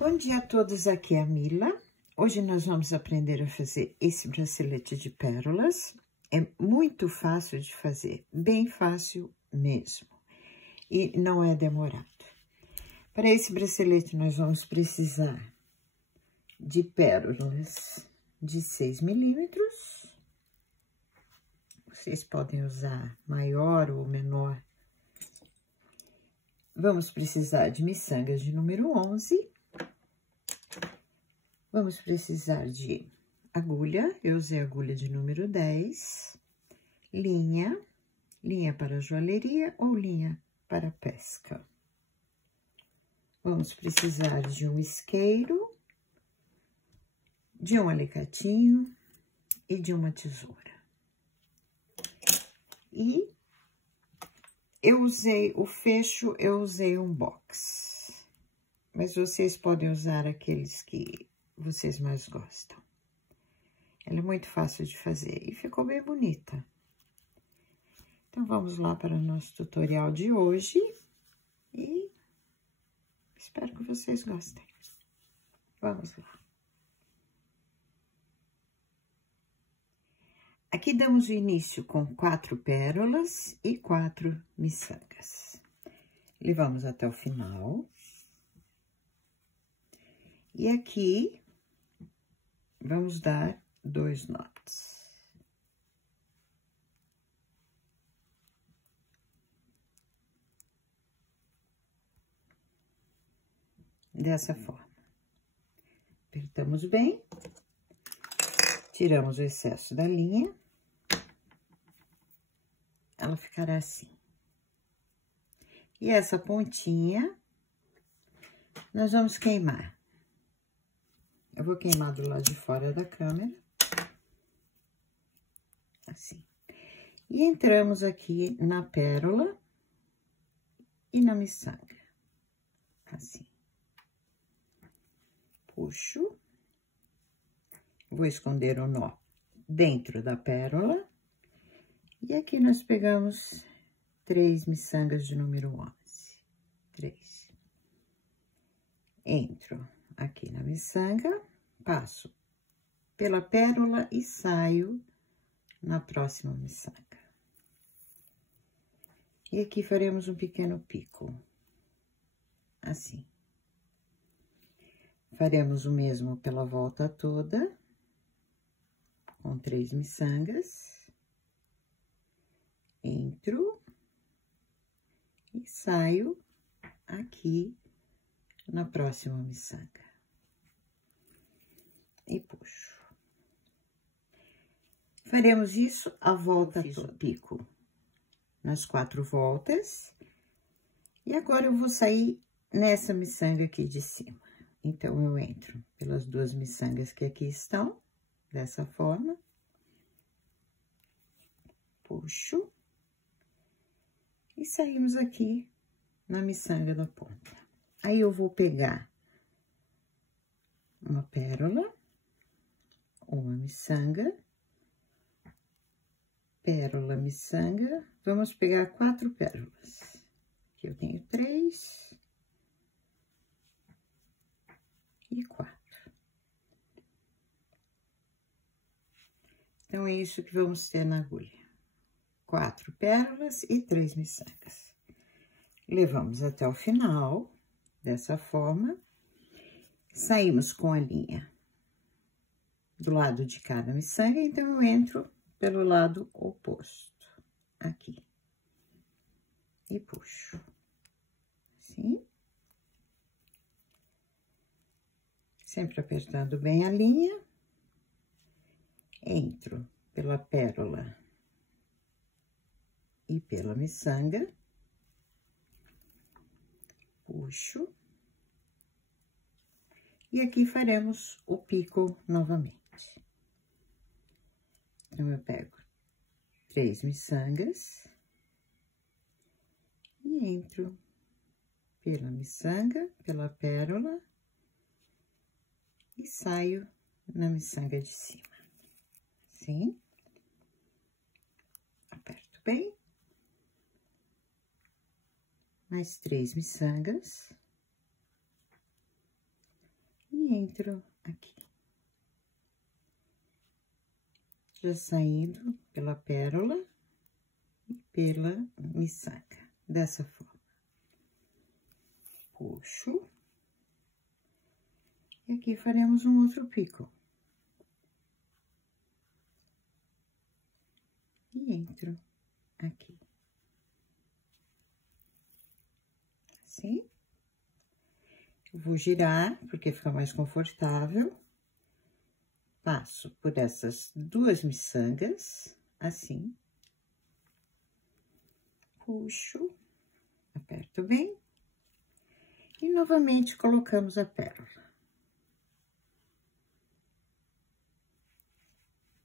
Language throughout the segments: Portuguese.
Bom dia a todos, aqui é a Mila. Hoje nós vamos aprender a fazer esse bracelete de pérolas. É muito fácil de fazer, bem fácil mesmo. E não é demorado. Para esse bracelete nós vamos precisar de pérolas de 6 milímetros. Vocês podem usar maior ou menor. Vamos precisar de miçangas de número 11. Vamos precisar de agulha, eu usei agulha de número 10, linha para joalheria ou linha para pesca. Vamos precisar de um isqueiro, de um alicatinho e de uma tesoura. E eu usei o fecho, eu usei um box, mas vocês podem usar aqueles que vocês mais gostam. Ela é muito fácil de fazer e ficou bem bonita. Então, vamos lá para o nosso tutorial de hoje e espero que vocês gostem. Vamos lá. Aqui damos o início com 4 pérolas e 4 miçangas. Levamos até o final. E aqui vamos dar 2 nós. Dessa forma. Apertamos bem. Tiramos o excesso da linha. Ela ficará assim. E essa pontinha, nós vamos queimar. Eu vou queimar do lado de fora da câmera. Assim. E entramos aqui na pérola e na miçanga. Assim. Puxo. Vou esconder o nó dentro da pérola. E aqui nós pegamos 3 miçangas de número 11. 3. Entro aqui na miçanga, passo pela pérola e saio na próxima miçanga. E aqui faremos um pequeno pico, assim. Faremos o mesmo pela volta toda, com 3 miçangas. Entro e saio aqui na próxima miçanga. E puxo. Faremos isso a volta toda. Pico nas 4 voltas. E agora eu vou sair nessa miçanga aqui de cima. Então, eu entro pelas 2 miçangas que aqui estão, dessa forma. Puxo. E saímos aqui na miçanga da ponta. Aí, eu vou pegar uma pérola, uma miçanga, pérola, miçanga. Vamos pegar 4 pérolas. Aqui eu tenho 3 e 4. Então, é isso que vamos ter na agulha. 4 pérolas e 3 miçangas. Levamos até o final, dessa forma. Saímos com a linha do lado de cada miçanga, então, eu entro pelo lado oposto, aqui. E puxo, assim. Sempre apertando bem a linha. Entro pela pérola e pela miçanga. Puxo. E aqui faremos o pico novamente. Então, eu pego 3 miçangas e entro pela miçanga, pela pérola e saio na miçanga de cima. Assim. Aperto bem. Mais 3 miçangas. e entro aqui. Já saindo pela pérola e pela miçanga, dessa forma. Puxo. E aqui faremos um outro pico. E entro aqui. Assim. Eu vou girar, porque fica mais confortável. Passo por essas duas miçangas, assim. Puxo, aperto bem. E novamente colocamos a pérola.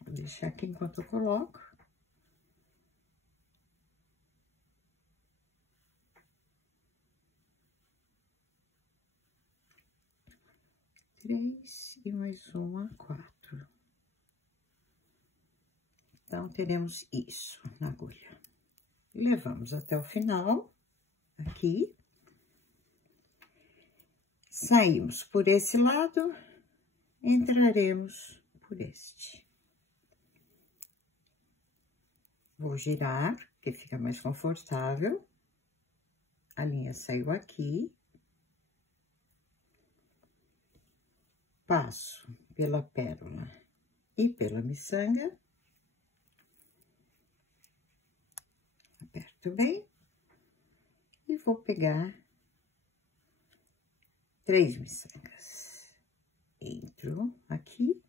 Vou deixar aqui enquanto eu coloco. Três e mais uma, 4. Então, teremos isso na agulha. Levamos até o final, aqui. Saímos por esse lado, entraremos por este. Vou girar, porque fica mais confortável. A linha saiu aqui. Passo pela pérola e pela miçanga. Aperto bem. E vou pegar 3 miçangas. Entro aqui,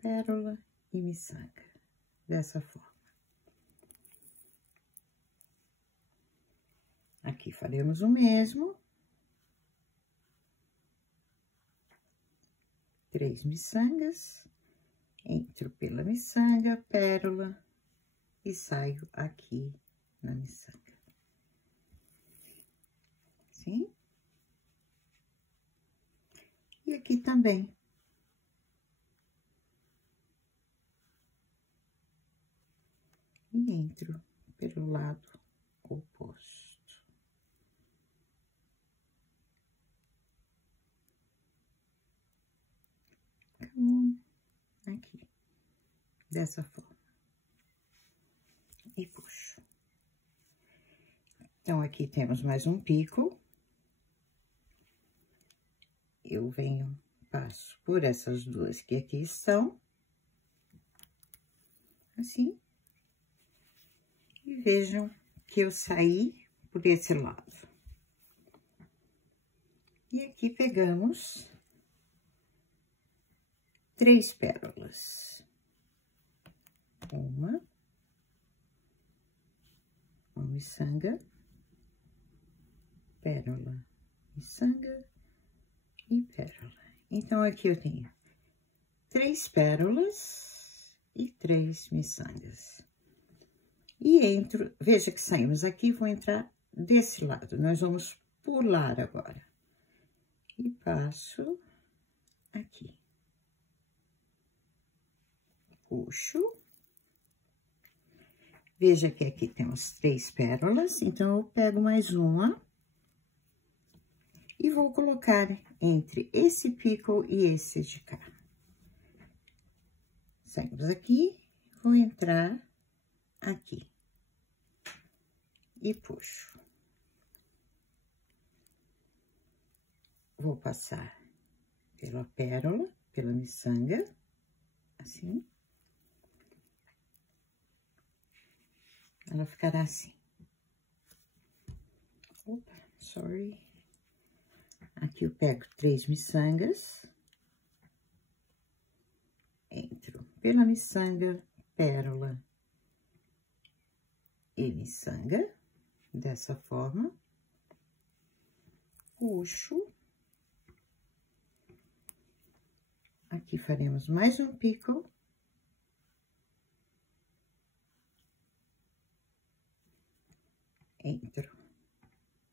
pérola e miçanga, dessa forma. Aqui faremos o mesmo. 3 miçangas, entro pela miçanga, pérola e saio aqui na miçanga. Assim. E aqui também. E entro pelo lado oposto. Aqui, dessa forma. E puxo. Então, aqui temos mais um pico. Eu venho, passo por essas duas que aqui estão. Assim. E vejam que eu saí por esse lado. E aqui pegamos 3 pérolas. Uma miçanga, pérola, miçanga e pérola. Então, aqui eu tenho 3 pérolas e 3 miçangas. E entro, veja que saímos aqui, vou entrar desse lado. Nós vamos pular agora. E passo aqui. Puxo. Veja que aqui temos 3 pérolas, então eu pego mais uma. E vou colocar entre esse pico e esse de cá. Saímos aqui, vou entrar aqui. E puxo. Vou passar pela pérola, pela miçanga, assim. Ela ficará assim. Opa, sorry. Aqui eu pego 3 miçangas. Entro pela miçanga, pérola e miçanga, dessa forma. Puxo. Aqui faremos mais um pico. Entro,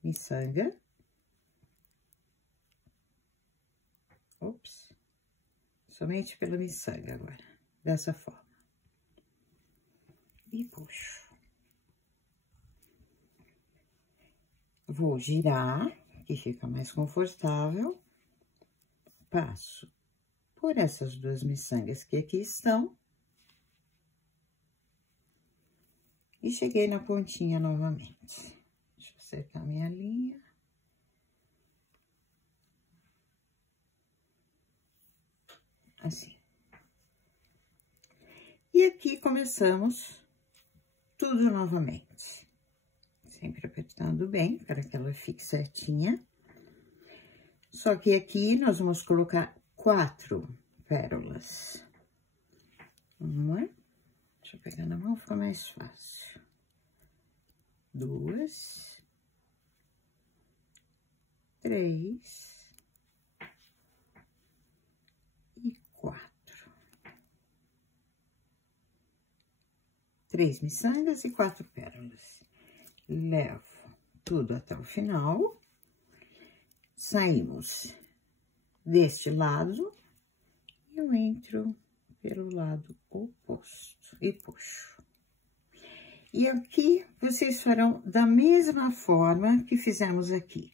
miçanga. Ops. Somente pela miçanga agora, dessa forma. E puxo. Vou girar, que fica mais confortável. passo por essas duas miçangas que aqui estão. E cheguei na pontinha novamente. Deixa eu acertar minha linha. Assim. E aqui começamos tudo novamente. Sempre apertando bem, para que ela fique certinha. Só que aqui nós vamos colocar 4 pérolas. Uma. Deixa eu pegar na mão, fica mais fácil. 2. 3. E 4. 3 miçangas e 4 pérolas. Levo tudo até o final. Saímos deste lado. E eu entro pelo lado oposto e puxo. E aqui, vocês farão da mesma forma que fizemos aqui.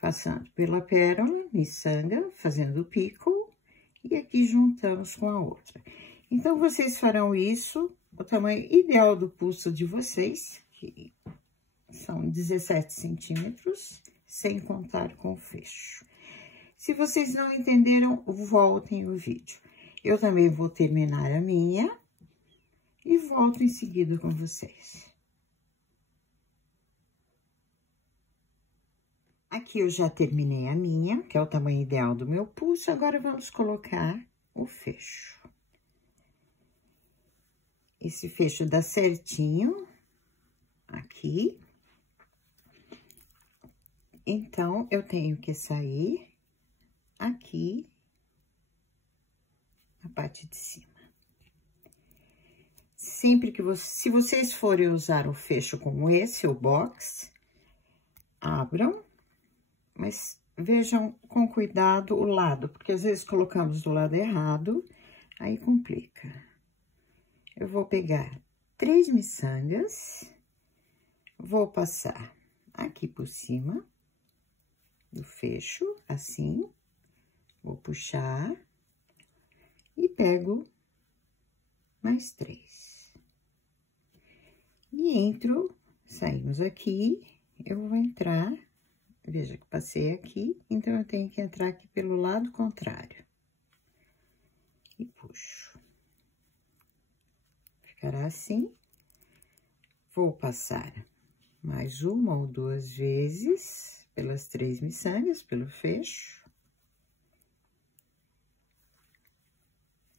Passando pela pérola, miçanga, fazendo o pico, e aqui juntamos com a outra. Então, vocês farão isso, o tamanho ideal do pulso de vocês, que são 17 centímetros, sem contar com o fecho. Se vocês não entenderam, voltem o vídeo. Eu também vou terminar a minha e volto em seguida com vocês. Aqui eu já terminei a minha, que é o tamanho ideal do meu pulso. Agora, vamos colocar o fecho. Esse fecho dá certinho aqui. Então, eu tenho que sair aqui na parte de cima. Sempre que se vocês forem usar o fecho como esse, o box, abram, mas vejam com cuidado o lado, porque às vezes colocamos do lado errado, aí complica. Eu vou pegar 3 miçangas, vou passar aqui por cima do fecho, assim, vou puxar e pego mais 3. E entro, saímos aqui, eu vou entrar, veja que passei aqui, então eu tenho que entrar aqui pelo lado contrário. E puxo. Ficará assim. Vou passar mais 1 ou 2 vezes pelas 3 miçangas, pelo fecho.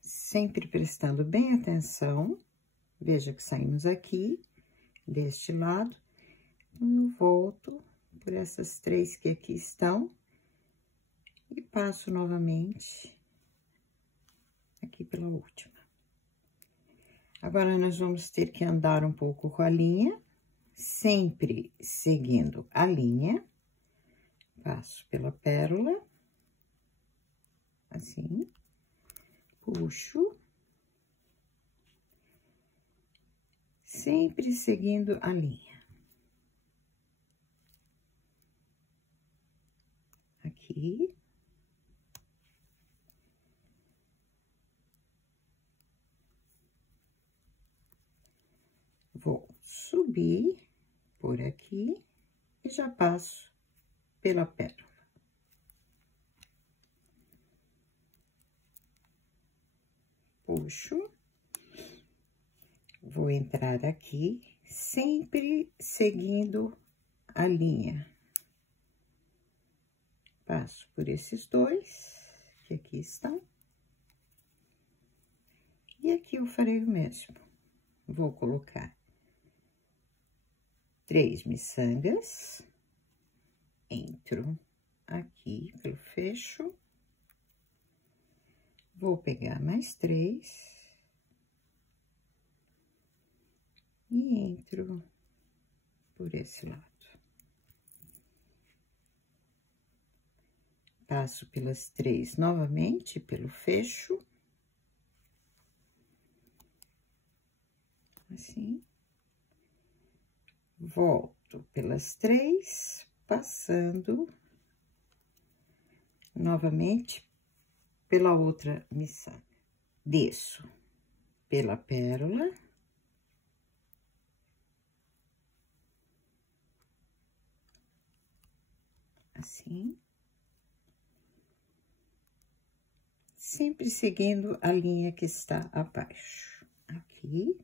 Sempre prestando bem atenção. Veja que saímos aqui, deste lado. Eu volto por essas 3 que aqui estão. E passo novamente aqui pela última. Agora, nós vamos ter que andar um pouco com a linha, sempre seguindo a linha. Passo pela pérola, assim, puxo, sempre seguindo a linha. Aqui. Vou subir por aqui e já passo pela pérola. Puxo, vou entrar aqui, sempre seguindo a linha. Passo por esses 2, que aqui estão. E aqui eu farei o mesmo. Vou colocar 3 miçangas, entro aqui pelo fecho, vou pegar mais 3 e entro por esse lado. Passo pelas 3 novamente, pelo fecho, assim. Volto pelas 3, passando novamente pela outra miçanga. Desço pela pérola. Assim. Sempre seguindo a linha que está abaixo. Aqui.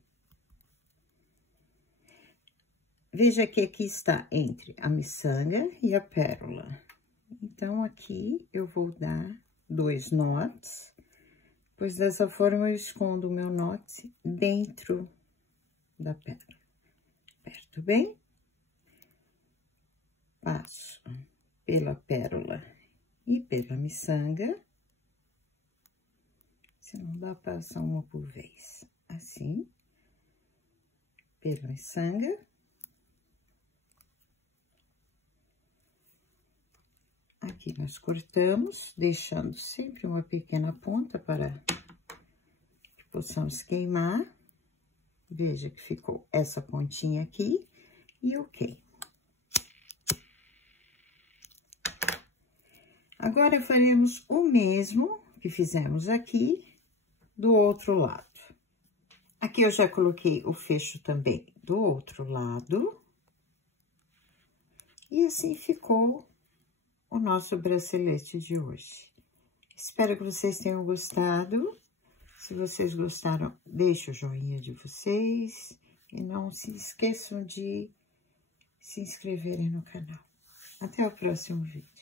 Veja que aqui está entre a miçanga e a pérola. Então, aqui eu vou dar 2 notes, pois dessa forma eu escondo o meu note dentro da pérola. Aperto bem. Passo pela pérola e pela miçanga. Se não dá, passa uma por vez. Assim. Pela miçanga. Aqui nós cortamos, deixando sempre uma pequena ponta para que possamos queimar. Veja que ficou essa pontinha aqui e eu queimo. Agora, faremos o mesmo que fizemos aqui do outro lado. Aqui eu já coloquei o fecho também do outro lado. E assim ficou o nosso bracelete de hoje. Espero que vocês tenham gostado. Se vocês gostaram, deixe o joinha de vocês. E não se esqueçam de se inscreverem no canal. Até o próximo vídeo.